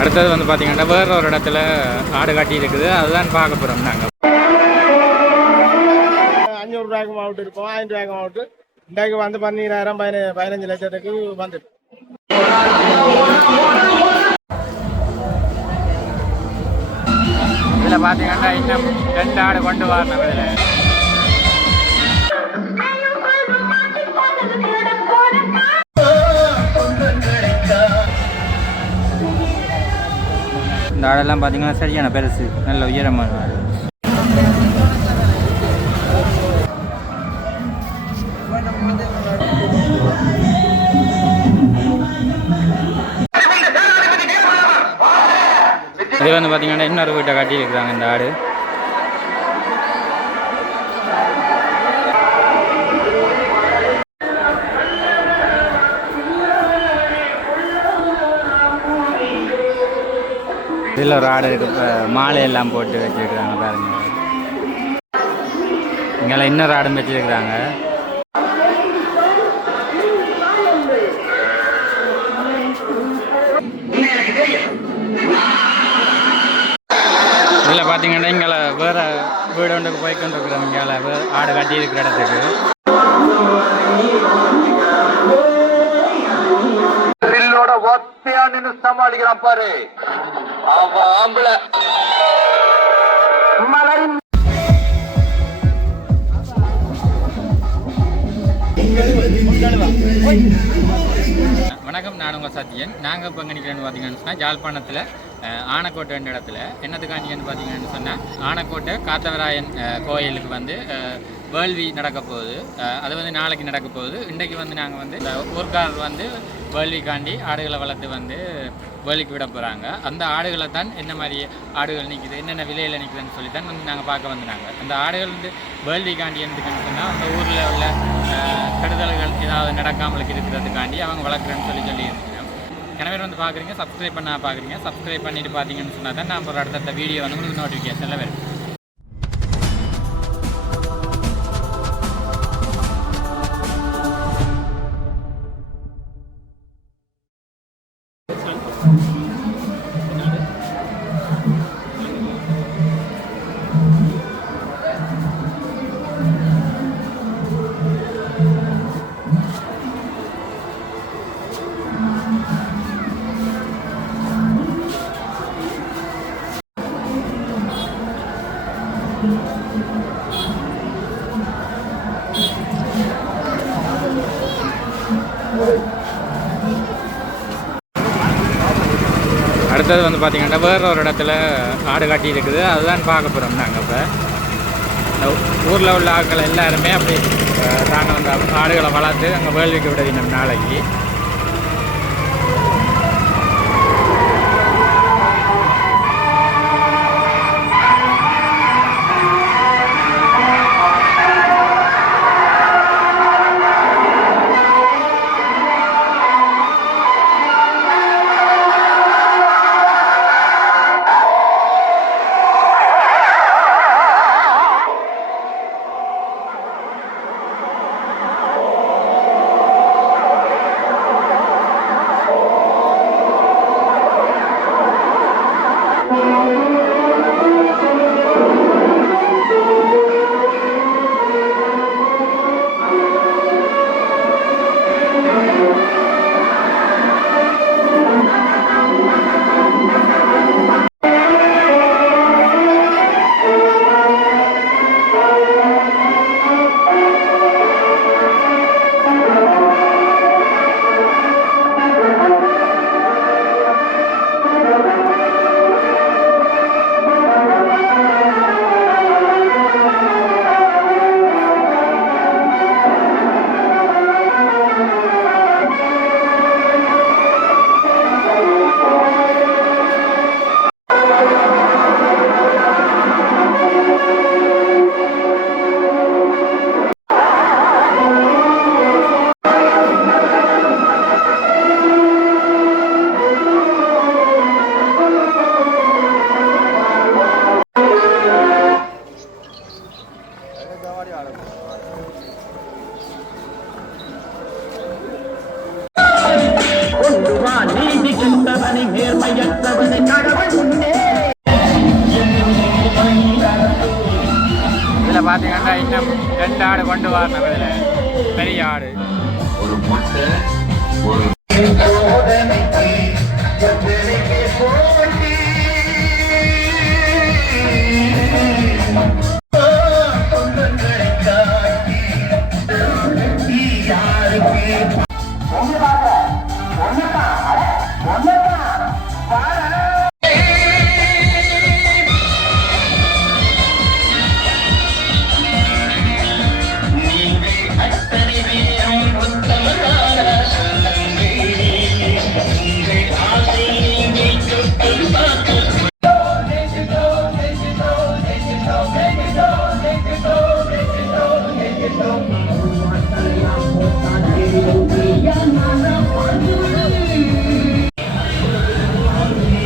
அடுத்தது வந்து பார்த்தீங்கன்னா வேற ஒரு இடத்துல ஆடு காட்டி இருக்குது, அதுதான் பார்க்க போகிறோம் நாங்கள். 500 ரூபாய்க்கு மாவட்டம் இருக்கும், 1000 ரூபாய்க்கு மாவட்டம். இன்றைக்கு வந்து 12,000 15 லட்சத்துக்கு வந்துட்டு. இதில் பார்த்தீங்கன்னா இன்னும் 2 ஆடு கொண்டு வரணும். இதில் இந்த ஆடெல்லாம் பார்த்தீங்கன்னா சரியான பெருசு, நல்ல உயரமான ஆடு. இது வந்து பார்த்தீங்கன்னா இன்னொரு வீட்டை கட்டி இருக்கிறாங்க இந்த ஆடு. இதில் ஒரு ஆடு இருக்கு, மாலையெல்லாம் போட்டு வச்சுருக்குறாங்க பாருங்க. இங்கெல்லாம் இன்னொரு ஆடும் வச்சுருக்குறாங்க. இதில் பார்த்தீங்கன்னா இங்கே வேறு வீடு ஒன்றுக்கு போய்க்கொண்டு இருக்கிறோம். இங்கே வேறு ஆடு கட்டி இருக்கிற இடத்துக்கு சமாளிக்கிறான் பாரு. ஆம்பளை வணக்கம், நான் உங்கள் சத்யன். நாங்கள் இப்போ எங்கே நிற்கிறேன்னு பார்த்தீங்கன்னு சொன்னால் யாழ்ப்பாணத்தில் ஆனக்கோட்டை என்ற இடத்துல. என்னத்துக்காண்டின்னு பார்த்தீங்கன்னு சொன்னால் ஆனக்கோட்டை காத்தவராயன் கோயிலுக்கு வந்து வேள்வி நடக்க போகுது. அது வந்து நாளைக்கு நடக்க போகுது. இன்றைக்கு வந்து நாங்கள் வந்து இந்த ஊர்க்காரர் வந்து வேள்விக்காண்டி ஆடுகளை வளர்த்து வந்து வேலிக்கு விட போகிறாங்க. அந்த ஆடுகளை தான் என்ன மாதிரி ஆடுகள் நிற்குது, என்னென்ன விலையில் நிற்குதுன்னு சொல்லி தான் வந்து நாங்கள் பார்க்க வந்துனாங்க. அந்த ஆடுகள் வந்து வேள்விக்காண்டி எதுக்குன்னு சொன்னால் அந்த ஊரில் உள்ள கெடுதல்கள் ஏதாவது நடக்காமலுக்கு இருக்கிறதுக்காண்டி அவங்க வளர்க்குறேன்னு சொல்லியிருந்தோம். எனவே வந்து பார்க்குறீங்க, சப்ஸ்கிரைப் பண்ண பார்க்குறீங்க. சப்ஸ்கிரைப் பண்ணிட்டு பார்த்தீங்கன்னு சொன்னால் தான் நான் ஒரு அடுத்த வீடியோ வந்து உங்களுக்கு நோட்டிஃபிகேஷனில் வரும். அடுத்தது வந்து பார்த்தீங்கன்னா வேறு ஒரு இடத்துல ஆடு காட்டி இருக்குது, அதுதான் பார்க்க போகிறோம் நாங்கள். இப்போ ஊரில் உள்ள ஆட்கள் எல்லாருமே அப்படி தாங்க வந்து ஆடுகளை வளர்த்து அங்கே வேள்விக்கு விடுது நாளைக்கு. பார்த்தீங்கன்னா இன்னும் 2 ஆடு கொண்டு வரணும் இதில் பெரிய ஆடு. ஒரு முட்டை ஒரு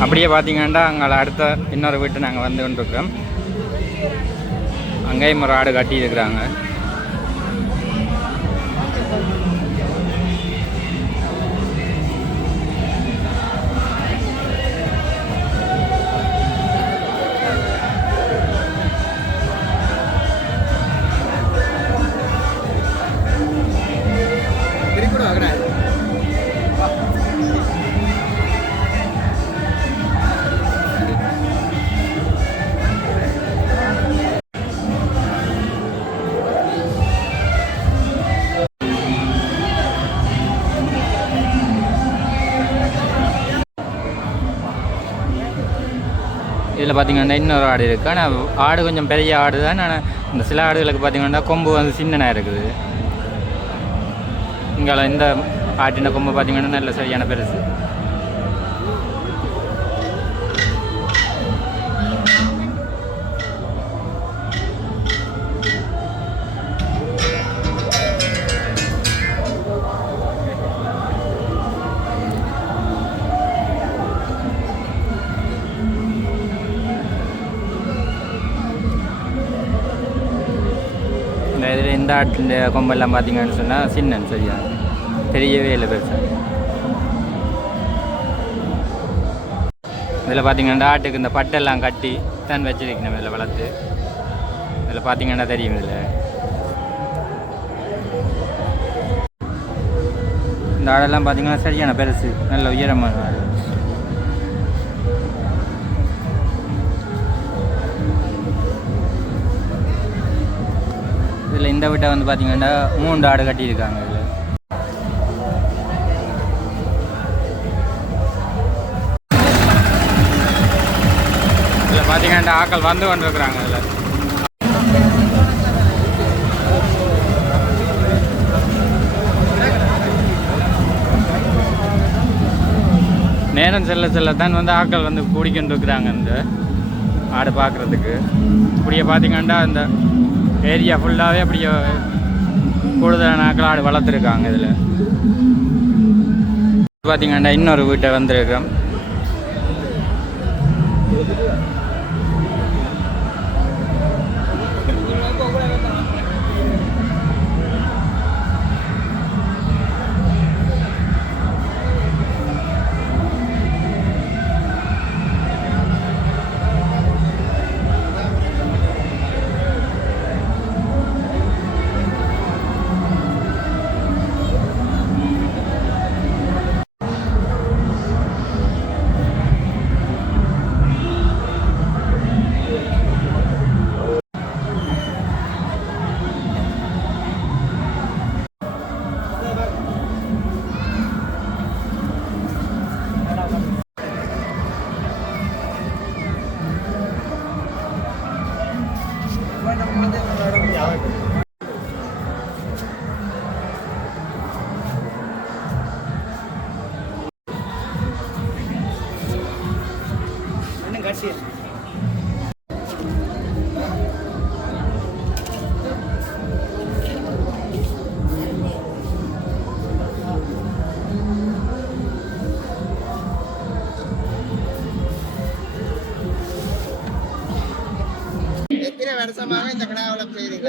அப்படியே பார்த்தீங்கன்னா அங்கே அடுத்த இன்னொரு வீட்டு நாங்கள் வந்து கொண்டிருக்கிறோம். அங்கேயும் ஒரு ஆடு கட்டி இருக்கிறாங்க. இதில் பார்த்தீங்கன்னா இன்னொரு ஆடு இருக்குது. ஆனால் ஆடு கொஞ்சம் பெரிய ஆடு தான். ஆனால் இந்த சில ஆடுகளுக்கு பார்த்தீங்கன்னா கொம்பு வந்து சின்னனாக இருக்குது. இங்கே இந்த ஆட்டின கொம்பு பார்த்தீங்கன்னா நல்ல சரியான பெருசு. இந்த ஆட்டில் கொம்பெல்லாம் பார்த்தீங்கன்னு சொன்னால் சின்னன்னு சரியா தெரியவே இல்லை பெருசாக. இதில் பார்த்தீங்கன்னா ஆட்டுக்கு இந்த பட்டெல்லாம் கட்டி தான் வச்சிருக்கணும் இதில் வளர்த்து. இதில் பார்த்தீங்கன்னா தெரியும். இதில் இந்த ஆடெல்லாம் பார்த்தீங்கன்னா சரியான பெருசு, நல்ல உயரமான ஆடு. இதில் இந்த வீட்டை வந்து பார்த்தீங்கன்னா 3 ஆடு கட்டியிருக்காங்க. இதில் பார்த்தீங்கன்னா ஆக்கள் வந்து கொண்டிருக்கிறாங்க. இதில் நேரம் செல்லத்தான் வந்து ஆக்கள் வந்து கூடிக்கொண்டு இருக்கிறாங்க இந்த ஆடு பார்க்குறதுக்கு. இப்படியே பார்த்தீங்கன்னா இந்த ஏரியா ஃபுல்லாகவே அப்படியே கூடுதலான ஆக்கள் ஆடு வளர்த்துருக்காங்க. இதில் பார்த்தீங்கன்னா இன்னொரு வீட்டை வந்திருக்கோம்.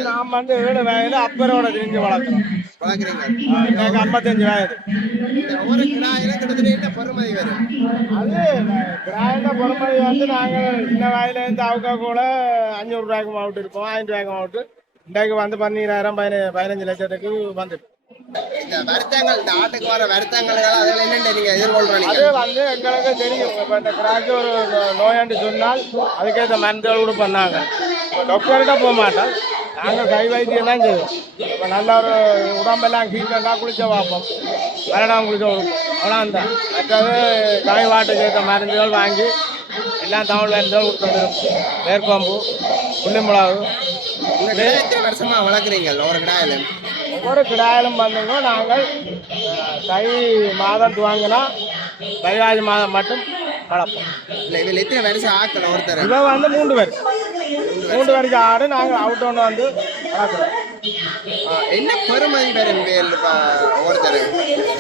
நாம் வந்து 7 வயது அப்பரோட தெரிஞ்சு வளர்க்குறோம். 55 வயது. ஒரு கிடாயில கிட்டத்தட்ட என்ன பொறுமதி வரும்? அது கிராண்ட பொறுமதி வந்து நாங்கள் இந்த வயதுலேருந்து அவுக்க கூட 500 ரூபாய்க்கு மாவுட்டு இருப்போம், 1000 ரூபாய்க்கு மாவுட்டு இன்றைக்கு வந்து 15 லட்சத்துக்கு வந்துட்டு. இந்த வருத்தங்கள், இந்த ஆட்டுக்கு வர வருத்தங்கள் அதில் என்னென்ன நீங்க எதிர்கொள்றீங்க? அது வந்து எங்களுக்கு தெரியும். இப்போ இந்த கிராக்கு ஒரு நோயாண்டு சொன்னால் அதுக்கேற்ற மருந்துகள் கூட பண்ணாங்க. இப்போ டாக்டர்கிட்ட போக மாட்டோம், நாங்கள் கை வைத்தியம் தான் செய்வோம். இப்போ நல்ல ஒரு உடம்பெல்லாம் ஹீட்டாக குளிச்ச பார்ப்போம், மரணம் குளிச்ச கொடுப்போம், அவ்வளோந்தான். மற்றது காய் வாட்டுக்கு ஏற்ற மருந்துகள் வாங்கி எல்லாம் தமிழ் மருந்துகள் கொடுத்துருக்கோம். வேர்க்கம்பு, புள்ளி மிளகு. இந்த கிடாய் எத்தனை வருஷமா வளர்க்குறீங்க ஒரு கிடாயில? ஒவ்வொரு கிடாயிலும் வந்துங்க நாங்கள் தை மாதம் துவங்கினா வைகாசி மாதம் மட்டும் வளர்ப்போம். இல்லை இதில் எத்தனை வருஷம் ஆக்கணும் ஒருத்தர்? இவன் வந்து 3 வரைக்கும் ஆடு நாங்கள் அவுட் ஒன்று வந்து வளர்க்குறோம். என்ன பெருமதி பெறும் ஒவ்வொருத்தர்?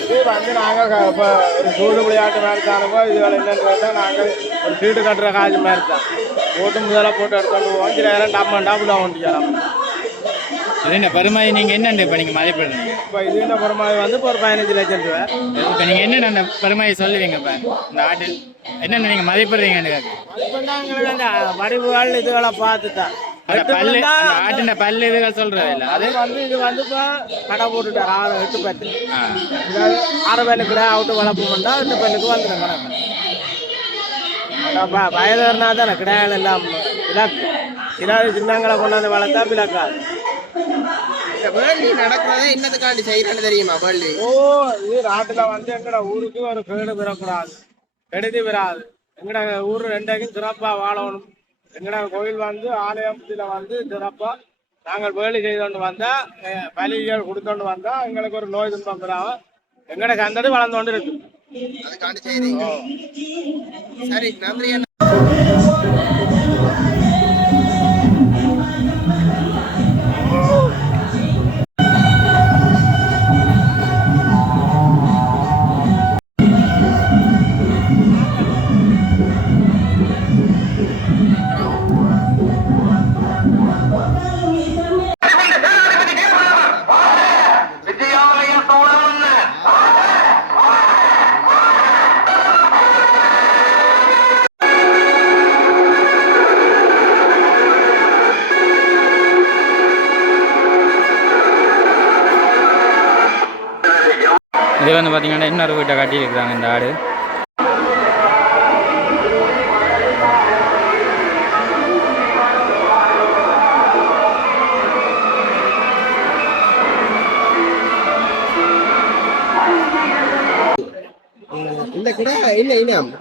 இது வந்து நாங்கள் இப்போ ஒரு சூடு விளையாட்டு மாதிரி தானப்போ இதுகள் என்னென்னு கேட்டால் நாங்கள் ஒரு சீட்டு கட்டுற காசு மாதிரி தான் போட்டு முதல்ல போட்டு எடுத்துகிட்டு போவோம். சில நேரம் டப்பு தான் வந்துக்கலாம். அது என்ன பெருமாதி நீங்கள் என்னென்ன இப்போ நீங்கள் மதிப்பிடுறீங்க? இப்போ இது என்ன பெருமாதி வந்து இப்போ ஒரு 15 லட்சம் ரூபா. இப்போ நீங்கள் என்னென்ன அந்த பெருமாதி சொல்லுவீங்க? இப்போ இந்த ஆட்டில் என்னென்ன நீங்கள் மதிப்பிடுறீங்கன்னு இப்போ நாங்கள் அந்த வடிவுகள் இதுகளை பார்த்துட்டா பல்லு, ஆட்டின பல்லு இதுகள் சொல்றது இல்லை. அது வந்து இது வந்து இப்போ கடை போட்டுட்டார் 8 பேர். 6 பேருக்கு அவுட்டு வளர்ப்போம்னா 8 பேருக்கு வந்துடும் கணக்கு. வயதுனா தானே கிடையாது எல்லாம் விளக்கு. இதாவது சின்னங்களை கொண்டாந்து வளர்த்தா விளக்காது. இந்த வேள்வி நடக்கிறதே என்னதுக்காண்டி செய்யறேன்னு தெரியுமா? வேள்வி இது நாட்டுல வந்து எங்கட ஊருக்கு ஒரு கேடு பெறக்கூடாது, கெடுதி பெறாது. எங்கட ஊர் 2க்கும் சிறப்பா வாழணும். எங்கட கோயில் வந்து ஆலயத்துல வந்து சிறப்பா நாங்கள் வேலை செய்தோண்டு வந்தா, பலிகள் கொடுத்தோண்டு வந்தா எங்களுக்கு ஒரு நோய் துன்பம் பெறாம எங்கட சந்ததி வளர்ந்தோண்டு இருக்கு. அதுக்காண்டி செய்றீங்க. சரி, நன்றி. இது வந்து பார்த்தீங்கன்னா இன்னொரு வீட்டை கட்டியிருக்கிறாங்க இந்த ஆடு. இந்த கிடா என்ன இனம்?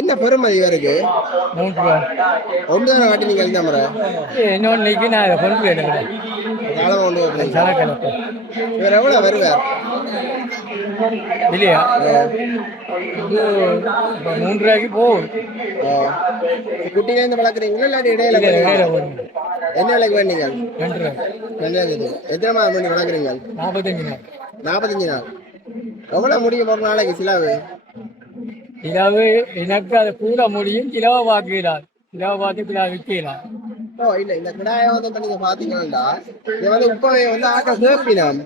என்ன பெருமதி இவருக்கு? 3 ரூபா. ஒன்று தானே காட்டி நீங்கள் எழுந்த முறை இன்னொன்னைக்கு நான் கொண்டு போயிடுறேன். காலம் கொண்டு வரீங்க. சரக்கணக்கு இவர் எவ்வளோ வருவார் இல்லையா? 3 ரூபாய்க்கு போகும். குட்டிலேருந்து வளர்க்குறீங்களா இல்லாட்டி இடையில என்ன விலைக்கு வேண்டீங்க? 2 ரூபாய். 2 எத்தனை மாதம் பண்ணி வளர்க்குறீங்க? 45 நாள். 45 நாள். எவ்வளோ முடியும் ஒரு நாளைக்கு சிலாவு? கிலோவு எனக்கு அது கூட முடியும். கிலோவை பார்க்கிறார், கிலோவை பார்த்து கிலோ விற்கிறார். ஓ இல்லை, இந்த கிடாயை வந்து இப்போ நீங்கள் பார்த்தீங்கன்னா இது வந்து இப்போவே வந்து ஆட்டோ கேட்பினோம்.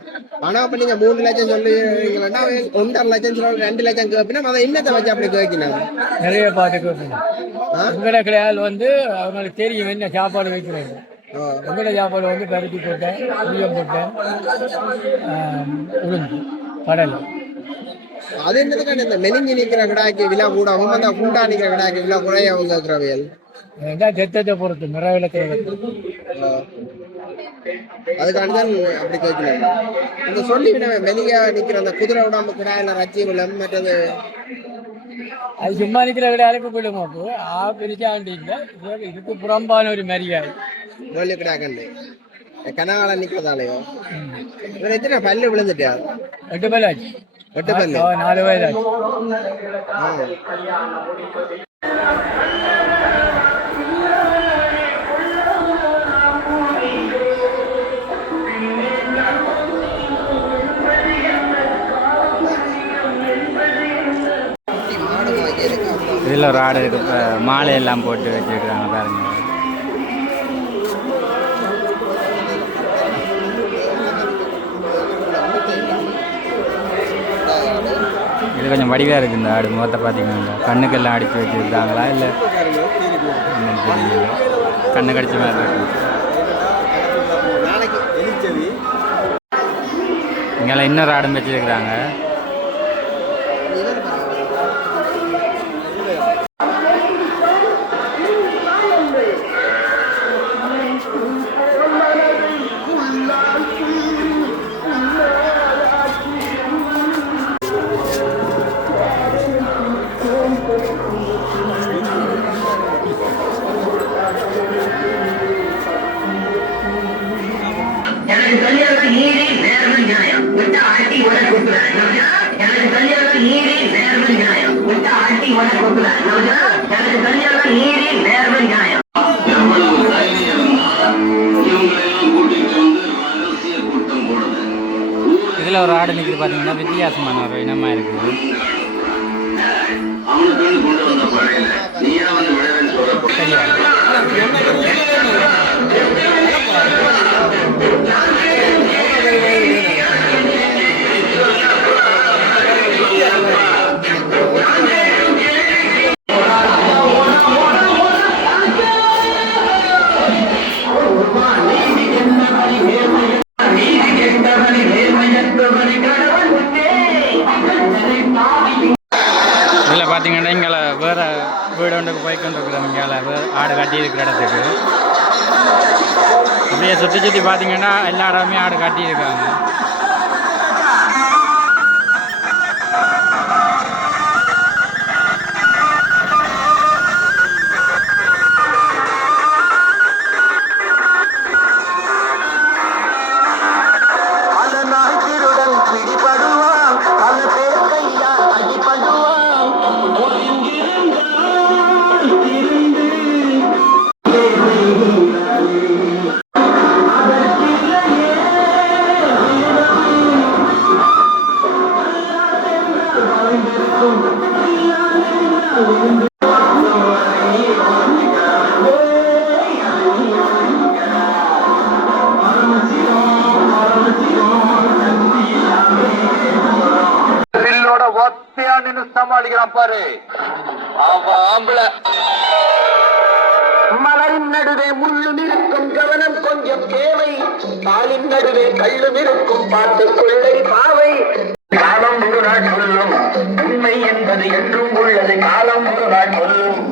ஆனால் இப்போ நீங்கள் 3 லட்சம் சொல்லுவீங்கன்னா 1.5 லட்சம் சொல்லி 2 லட்சம் கேட்பினோம். அதை என்னத்தை வச்சு அப்படி கேட்கணும்? நிறைய பார்த்து கேட்கணும். உங்களோட கிடையாது வந்து அவங்களுக்கு தெரியும் என்ன சாப்பாடு வைக்கிறாங்க. உங்களோட சாப்பாடு வந்து பருத்தி போட்டேன், புளியம் போட்டேன், உளுந்து, கடலை. அது என்னதுக்கான இந்த மெலிஞ்சி நிற்கிற கடாய்க்கு விழா கூடாவும் அந்த கூண்டா நிற்கிற கடாய்க்கு விழா குறைய அவங்க இருக்கிறவையல் செத்தத்தை பொறுத்து நிறைவேற்ற. அதுக்கானதான் அப்படி கேட்கணும். இந்த சொல்லி மெலியா நிற்கிற அந்த குதிரை உடம்பு கிடாயில ரச்சி விழம் மற்றது அது சும்மா நிற்கிற கிடையாது போயிடுமாப்பு பிரிச்சாண்டி இல்லை. இதுக்கு புறம்பான ஒரு மரியாதை வேலு கிடாக்கண்டு கனகால நிற்கிறதாலையோ இவர் எத்தனை பல்லு விழுந்துட்டா? 8 பல்லு ஆச்சு. 8 பல்லு 4 வயது ஆச்சு. இதில் ஒரு ஆடு இருக்கு. மாலையெல்லாம் போட்டு வச்சுருக்காங்க பாருங்க. இது கொஞ்சம் வடிவாக இருக்குது இந்த ஆடு. முகத்தை பார்த்தீங்கன்னா கண்ணுக்கெல்லாம் அடித்து வச்சுருக்காங்களா இல்லை என்னன்னு தெரியல. கண்ணு கடிச்ச மாதிரி இருக்கு. இங்கே இன்னொரு ஆடும் வச்சிருக்கிறாங்க. எனக்கு கல்யாணம் நீரே நேர்மை நியாயம் விட்ட ஆட்டி உட கொடுக்குறேன். எனக்கு கல்யாணம் நீரே நேர்மை நியாயம் விட்ட ஆட்டி உட கொடுக்குறேன். எனக்கு கல்யாணம் நீரே நேர்மை நியாயம். எவ்வளவு தைரியம் இவங்களெல்லாம் கூட்டிட்டு வந்து ரகசிய கூட்டம் போடுது. இதில் ஒரு ஆடு நிற்கிறது பார்த்தீங்கன்னா வித்தியாசமான ஒரு இனமாக இருக்குது. அவனுக்கு கொண்டு வந்த பழையில நீயா வந்து விளையாடுன்னு சொல்ல தெரியாது. இதில் பார்த்தீங்கன்னா இங்கே வேறு வீடு ஒன்றுக்கு போய்க்கொண்டு இருக்கிறோம். இங்கே வேறு ஆடு கட்டி இருக்கிற இடத்துக்கு அப்படியே சுற்றி சுற்றி பார்த்தீங்கன்னா எல்லா இடமே ஆடு கட்டியிருக்காங்க. சமாளிக்கிறான் பாரு. மலரின் நடுவே முள்ளும் இருக்கும் கவனம் கொஞ்சம் தேவை. பாலின் நடுவே கள்ளும் இருக்கும் பார்த்து கொள்ளை பாவை. காலம் ஒரு நாள் சொல்லும் உண்மை என்பது என்றும் உள்ளது. காலம் ஒரு நாள் சொல்லும்.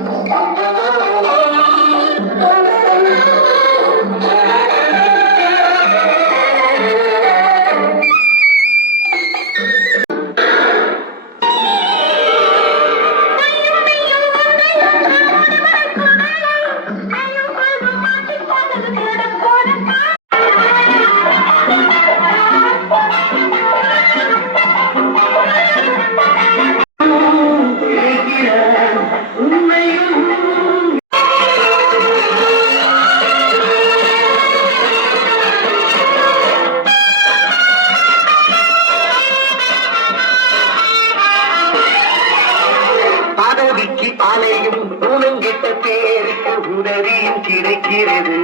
ஆலையும் ஊனங்கிட்ட பேருக்கு உதவியும் கிடைக்கிறது.